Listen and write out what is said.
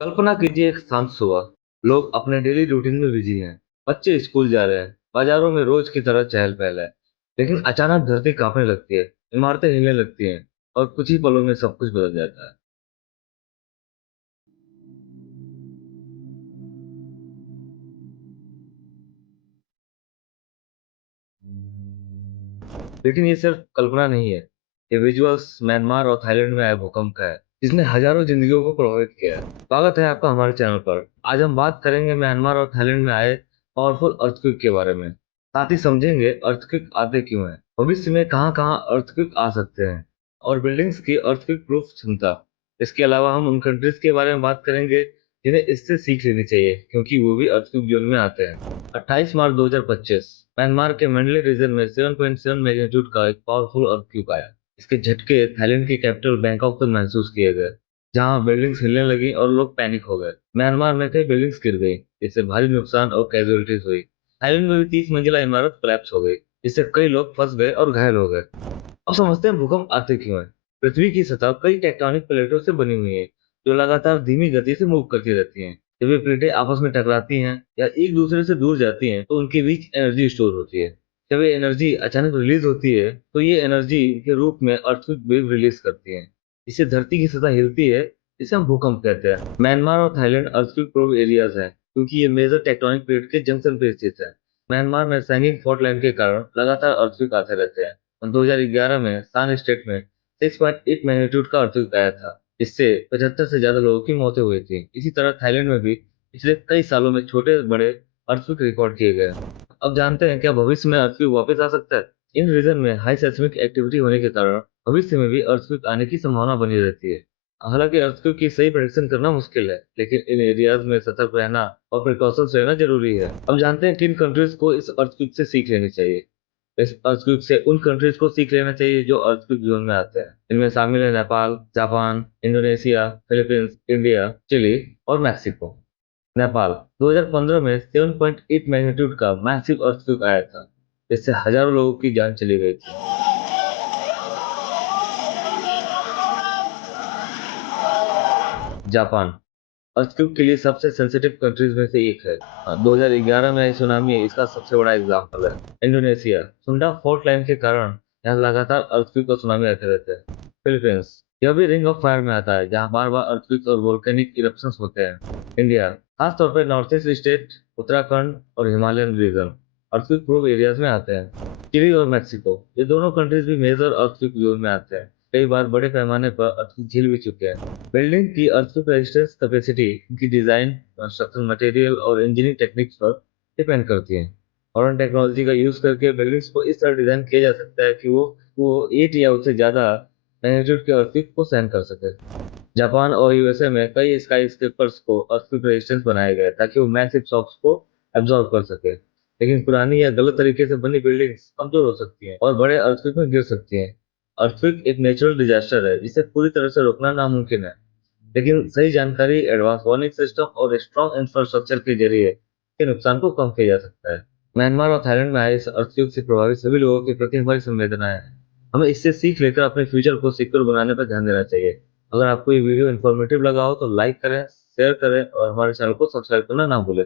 कल्पना कीजिए एक शांत सुबह। लोग अपने डेली रूटीन में बिजी हैं। बच्चे स्कूल जा रहे हैं। बाजारों में रोज की तरह चहल पहल है। लेकिन अचानक धरती कांपने लगती है। इमारतें हिलने लगती हैं। और कुछ ही पलों में सब कुछ बदल जाता है। लेकिन ये सिर्फ कल्पना नहीं है। ये विजुअल्स म्यांमार और थाईलैंड में आए भूकंप का है, जिसने हजारों जिंदगियों को प्रभावित किया है। स्वागत है आपका हमारे चैनल पर। आज हम बात करेंगे म्यांमार और थाईलैंड में आए पावरफुल अर्थक्वेक के बारे में। साथ ही समझेंगे अर्थक्वेक आते क्यों हैं, भविष्य में कहाँ कहाँ अर्थक्वेक आ सकते हैं, और बिल्डिंग्स की अर्थक्वेक प्रूफ क्षमता। इसके अलावा हम उन कंट्रीज के बारे में बात करेंगे जिन्हें इससे सीख लेनी चाहिए, क्योंकि वो भी अर्थक्वेक जोन में आते हैं। 28 मार्च 2025 म्यांमार के मंडले रीजन में 7.7 मैग्नीट्यूड का एक पावरफुल अर्थक्वेक आया। इसके झटके थाईलैंड की कैपिटल बैंकॉक में महसूस किए गए, जहां बिल्डिंग्स हिलने लगी और लोग पैनिक हो गए। म्यांमार में कई बिल्डिंग्स गिर गई, जिससे भारी नुकसान और कैजुअलिटीज हुई। थाईलैंड में भी 30 मंजिला इमारत कोलैप्स हो गई, जिससे कई लोग फंस गए और घायल हो गए। अब समझते हैं भूकंप आते क्यों हैं। पृथ्वी की सतह कई टेक्टोनिक प्लेटों से बनी हुई है, जो लगातार धीमी गति से मूव करती रहती हैं। जब ये प्लेटें आपस में टकराती हैं या एक दूसरे से दूर जाती हैं, तो उनके बीच एनर्जी स्टोर होती है। जब ये एनर्जी अचानक रिलीज होती है, तो ये एनर्जी के रूप में अर्थक्वेक वेव रिलीज करती है। इससे धरती की सतह हिलती है, जिसे हम भूकंप कहते हैं। म्यांमार और थाईलैंड अर्थक्वेक प्रोन एरियाज हैं, क्योंकि ये मेजर टेक्टोनिक प्लेट के जंक्शन पे स्थित है। म्यांमार में सैंगिंग फॉल्ट लाइन के कारण लगातार अर्थक्वेक आते रहते हैं। 2011 में सान स्टेट में 6.8 मैग्नीट्यूड का अर्थक्वेक आया था, जिससे 75 से ज्यादा लोगों की मौतें हुई थी। इसी तरह थाईलैंड में भी पिछले कई सालों में छोटे बड़े अर्थक्वेक रिकॉर्ड किए गए। अब जानते हैं क्या भविष्य में अर्थक्वेक वापस आ सकता है। इन रीजन में हाई सेस्मिक एक्टिविटी होने के कारण भविष्य में भी अर्थक्वेक आने की संभावना बनी रहती है। हालांकि अर्थक्वेक की सही प्रेडिक्शन करना मुश्किल है, लेकिन इन एरियाज में सतर्क रहना और प्रिकॉशंस रहना जरूरी है। अब जानते हैं किन कंट्रीज को इस अर्थक्वेक से सीख लेनी चाहिए। इस अर्थक्वेक से उन कंट्रीज को सीख लेना चाहिए जो अर्थक्वेक जोन में आते हैं। इनमें शामिल है Nepal, Japan, Indonesia, Philippines, India, Chile और मैक्सिको। नेपाल 2015 में 7.8 मैग्नीट्यूड का मैसिव अर्थक्वेक आया था, जिससे हजारों लोगों की जान चली गई थी। जापान अर्थक्वेक के लिए सबसे सेंसिटिव कंट्रीज में से एक है। 2011 में आई सुनामी इसका सबसे बड़ा एग्जाम्पल है। इंडोनेशिया सुंडा फॉल्ट लाइन के कारण यहाँ लगातार अर्थक्वेक और सुनामी आते रहते हैं। फिलीपींस यह भी रिंग ऑफ फायर में आता है, जहाँ बार बार अर्थक्वेक और वोल्केनिक इरप्शंस होते हैं। इंडिया खासतौर पर नॉर्थ ईस्ट स्टेट, उत्तराखंड और Himalayan region earthquake proof areas में आते हैं। चिली और मेक्सिको ये दोनों कंट्रीज भी मेजर अर्थक्वेक जोन में आते हैं। कई बार बड़े पैमाने पर अर्थक्वेक झेल भी चुके हैं। बिल्डिंग की अर्थक्वेक रेजिस्टेंस कैपेसिटी उनकी डिजाइन, कंस्ट्रक्शन मटेरियल और इंजीनियरिंग टेक्निक्स पर डिपेंड करती है। मॉडर्न टेक्नोलॉजी का यूज करके बिल्डिंग्स को इस तरह डिजाइन किया जा सकता है कि वो 8 या उससे ज्यादा मैग्नीट्यूड के अर्थक्वेक को सहन कर सके। जापान और यूएसए में कई स्काई स्क्रेपर्स को अर्थक्वेक रेजिस्टेंस बनाए गए ताकि वो मैसिव शॉक्स को एब्जॉर्ब कर सके। लेकिन पुरानी या गलत तरीके से बनी बिल्डिंग्स कमजोर हो सकती हैं और बड़े अर्थक्वेक में गिर सकती हैं। अर्थक्वेक एक नेचुरल डिजास्टर है, जिसे पूरी तरह से रोकना नामुमकिन है। लेकिन सही जानकारी, एडवांस वार्निंग सिस्टम और स्ट्रॉन्ग इंफ्रास्ट्रक्चर के जरिए के नुकसान को कम किया जा सकता है। म्यांमार और थाईलैंड में आए इस अर्थक्वेक से प्रभावित सभी लोगों के प्रति हमारी संवेदनाएं हैं। हमें इससे सीख लेकर अपने फ्यूचर को सिक्योर बनाने पर ध्यान देना चाहिए। अगर आपको ये वीडियो इन्फॉर्मेटिव लगा हो तो लाइक करें, शेयर करें और हमारे चैनल को सब्सक्राइब करना ना भूलें।